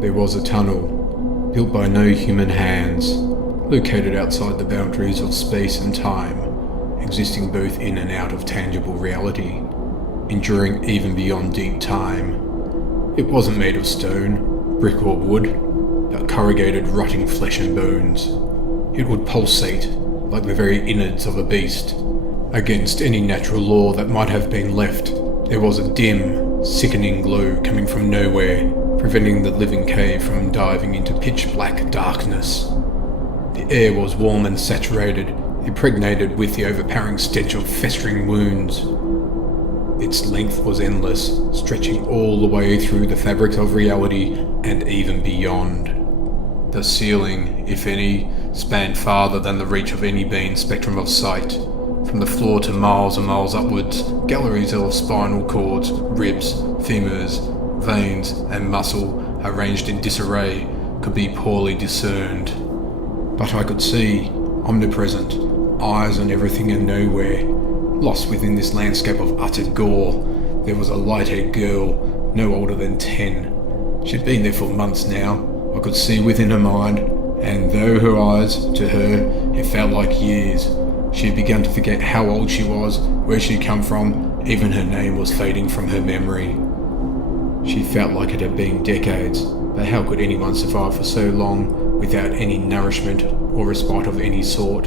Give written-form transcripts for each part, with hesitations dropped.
There was a tunnel, built by no human hands, located outside the boundaries of space and time, existing both in and out of tangible reality, enduring even beyond deep time. It wasn't made of stone, brick or wood, but corrugated rotting flesh and bones. It would pulsate, like the very innards of a beast. Against any natural law that might have been left, there was a dim, sickening glow coming from nowhere, preventing the living cave from diving into pitch-black darkness. The air was warm and saturated, impregnated with the overpowering stench of festering wounds. Its length was endless, stretching all the way through the fabric of reality and even beyond. The ceiling, if any, spanned farther than the reach of any beam spectrum of sight. From the floor to miles and miles upwards, galleries of spinal cords, ribs, femurs, veins and muscle, arranged in disarray, could be poorly discerned. But I could see, omnipresent, eyes on everything and nowhere. Lost within this landscape of utter gore, there was a light-haired girl, no older than 10. She'd been there for months now. I could see within her mind, and though her eyes, to her, it felt like years. She had begun to forget how old she was, where she'd come from, even her name was fading from her memory. She felt like it had been decades, but how could anyone survive for so long without any nourishment or respite of any sort?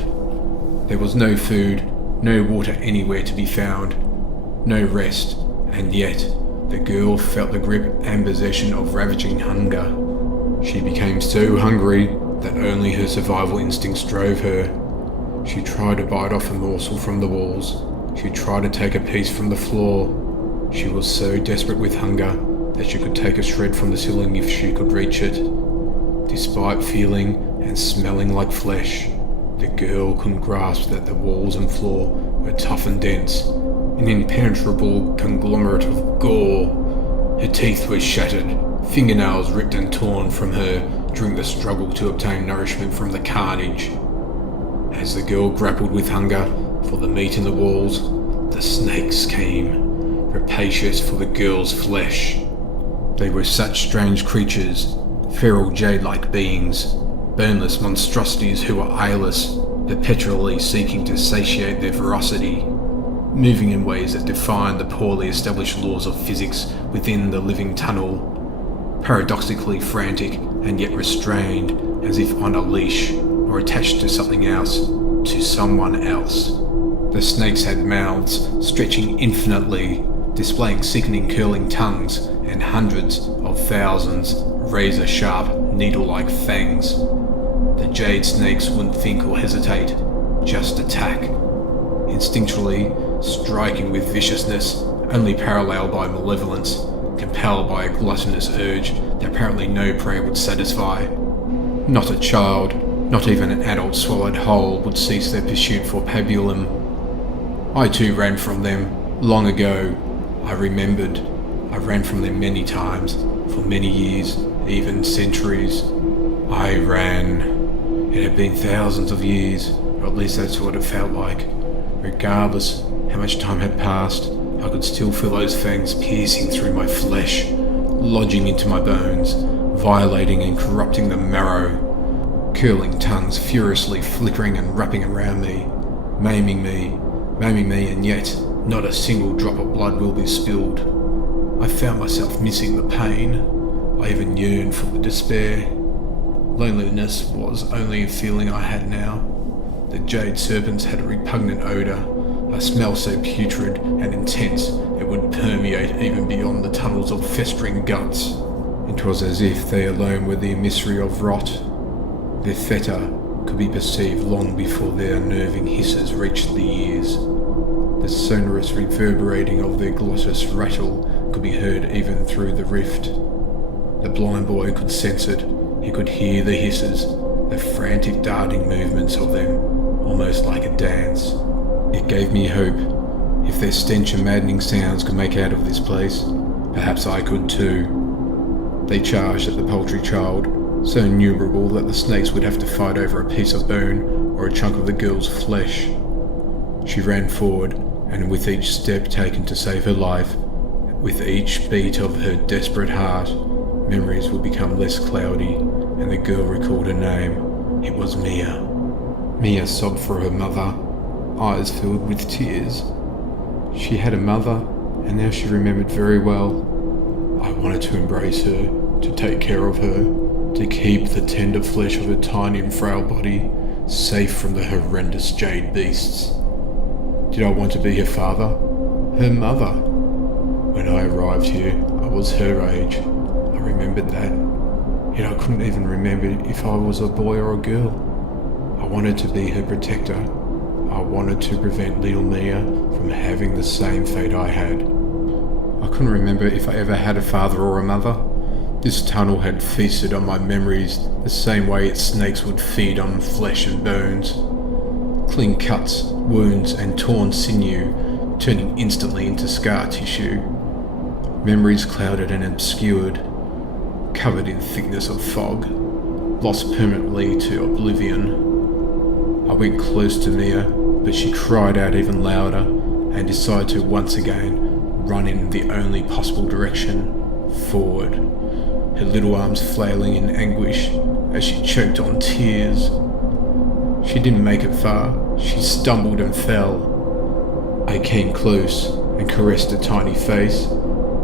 There was no food, no water anywhere to be found, no rest, and yet the girl felt the grip and possession of ravaging hunger. She became so hungry that only her survival instincts drove her. She tried to bite off a morsel from the walls. She tried to take a piece from the floor. She was so desperate with hunger that she could take a shred from the ceiling if she could reach it. Despite feeling and smelling like flesh, the girl couldn't grasp that the walls and floor were tough and dense, an impenetrable conglomerate of gore. Her teeth were shattered, fingernails ripped and torn from her during the struggle to obtain nourishment from the carnage. As the girl grappled with hunger for the meat in the walls, the snakes came, rapacious for the girl's flesh. They were such strange creatures, feral jade-like beings, boneless monstrosities who were eyeless, perpetually seeking to satiate their ferocity, moving in ways that defied the poorly established laws of physics within the living tunnel, paradoxically frantic and yet restrained, as if on a leash or attached to something else, to someone else. The snakes had mouths stretching infinitely, displaying sickening curling tongues and hundreds of thousands razor-sharp, needle-like fangs. The jade snakes wouldn't think or hesitate, just attack. Instinctually, striking with viciousness, only paralleled by malevolence, compelled by a gluttonous urge that apparently no prey would satisfy. Not a child, not even an adult swallowed whole, would cease their pursuit for pabulum. I too ran from them, long ago. I remembered. I ran from them many times, for many years, even centuries. I ran. It had been thousands of years, or at least that's what it felt like. Regardless how much time had passed, I could still feel those fangs piercing through my flesh, lodging into my bones, violating and corrupting the marrow. Curling tongues furiously flickering and wrapping around me, maiming me, and yet not a single drop of blood will be spilled. I found myself missing the pain. I even yearned for the despair. Loneliness was only a feeling I had now. The jade serpents had a repugnant odour, a smell so putrid and intense it would permeate even beyond the tunnels of festering guts. It was as if they alone were the emissary of rot. Their fetor could be perceived long before their unnerving hisses reached the ears. The sonorous reverberating of their glottis rattle could be heard even through the rift. The blind boy could sense it. He could hear the hisses, the frantic darting movements of them, almost like a dance. It gave me hope. If their stench and maddening sounds could make out of this place, perhaps I could too. They charged at the paltry child, so innumerable that the snakes would have to fight over a piece of bone or a chunk of the girl's flesh. She ran forward, and with each step taken to save her life, with each beat of her desperate heart, memories would become less cloudy, and the girl recalled her name. It was Mia. Mia sobbed for her mother, eyes filled with tears. She had a mother, and now she remembered very well. I wanted to embrace her, to take care of her, to keep the tender flesh of her tiny and frail body safe from the horrendous jade beasts. Did I want to be her father? Her mother? When I arrived here, I was her age. I remembered that. Yet I couldn't even remember if I was a boy or a girl. I wanted to be her protector. I wanted to prevent little Mia from having the same fate I had. I couldn't remember if I ever had a father or a mother. This tunnel had feasted on my memories the same way its snakes would feed on flesh and bones. Clean cuts, wounds and torn sinew, turning instantly into scar tissue. Memories clouded and obscured, covered in thickness of fog, lost permanently to oblivion. I went close to Mia, but she cried out even louder and decided to once again run in the only possible direction, forward, her little arms flailing in anguish as she choked on tears. She didn't make it far. She stumbled and fell. I came close and caressed her tiny face,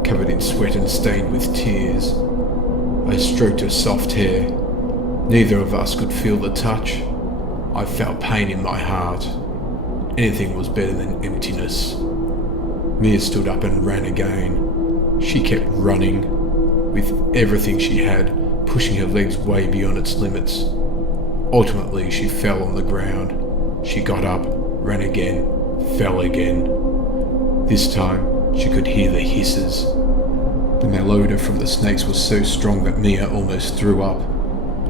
covered in sweat and stained with tears. I stroked her soft hair. Neither of us could feel the touch. I felt pain in my heart. Anything was better than emptiness. Mia stood up and ran again. She kept running, with everything she had, pushing her legs way beyond its limits. Ultimately, she fell on the ground. She got up, ran again, fell again. This time, she could hear the hisses. The malodor from the snakes was so strong that Mia almost threw up.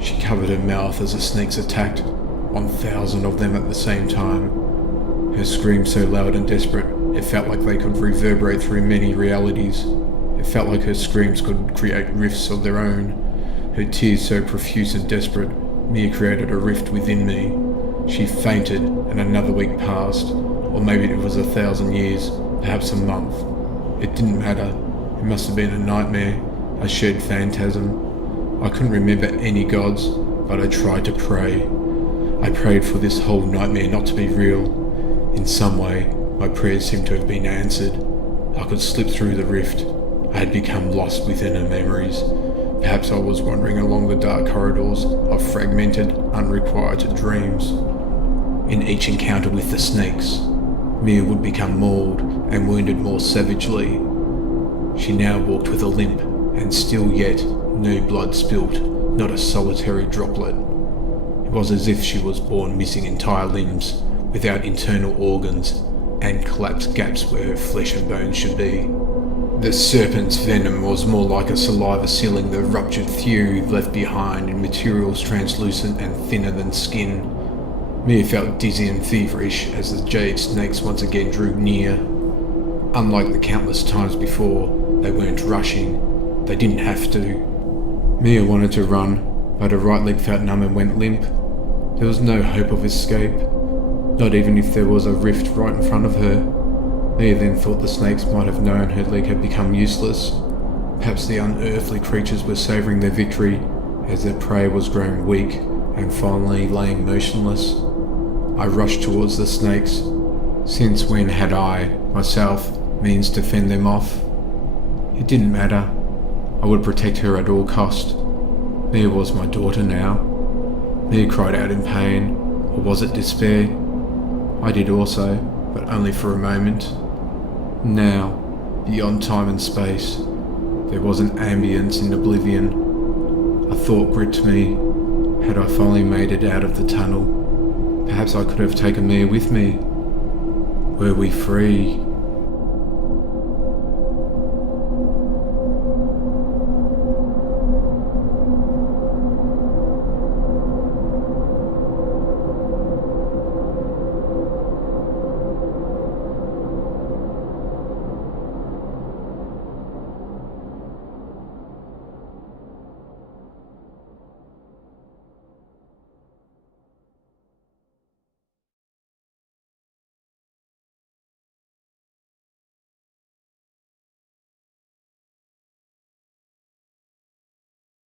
She covered her mouth as the snakes attacked, 1,000 of them at the same time. Her screams so loud and desperate, it felt like they could reverberate through many realities. It felt like her screams could create rifts of their own. Her tears so profuse and desperate, Mia created a rift within me. She fainted, and another week passed, or maybe it was 1,000 years, perhaps a month. It didn't matter. It must have been a nightmare, a shed phantasm. I couldn't remember any gods, but I tried to pray. I prayed for this whole nightmare not to be real. In some way, my prayers seemed to have been answered. I could slip through the rift. I had become lost within her memories. Perhaps I was wandering along the dark corridors of fragmented, unrequited dreams. In each encounter with the snakes, Mia would become mauled and wounded more savagely. She now walked with a limp, and still yet no blood spilt, not a solitary droplet. It was as if she was born missing entire limbs, without internal organs, and collapsed gaps where her flesh and bones should be. The serpent's venom was more like a saliva sealing the ruptured thew left behind in materials translucent and thinner than skin. Mia felt dizzy and feverish as the jade snakes once again drew near. Unlike the countless times before, they weren't rushing. They didn't have to. Mia wanted to run, but her right leg felt numb and went limp. There was no hope of escape, not even if there was a rift right in front of her. Mia then thought the snakes might have known her leg had become useless. Perhaps the unearthly creatures were savouring their victory as their prey was growing weak and finally laying motionless. I rushed towards the snakes. Since when had I, myself, means to fend them off? It didn't matter. I would protect her at all cost. Mia was my daughter now. Mia cried out in pain, or was it despair? I did also, but only for a moment. Now, beyond time and space, there was an ambience in oblivion. A thought gripped me. Had I finally made it out of the tunnel, perhaps I could have taken Mia with me. Were we free?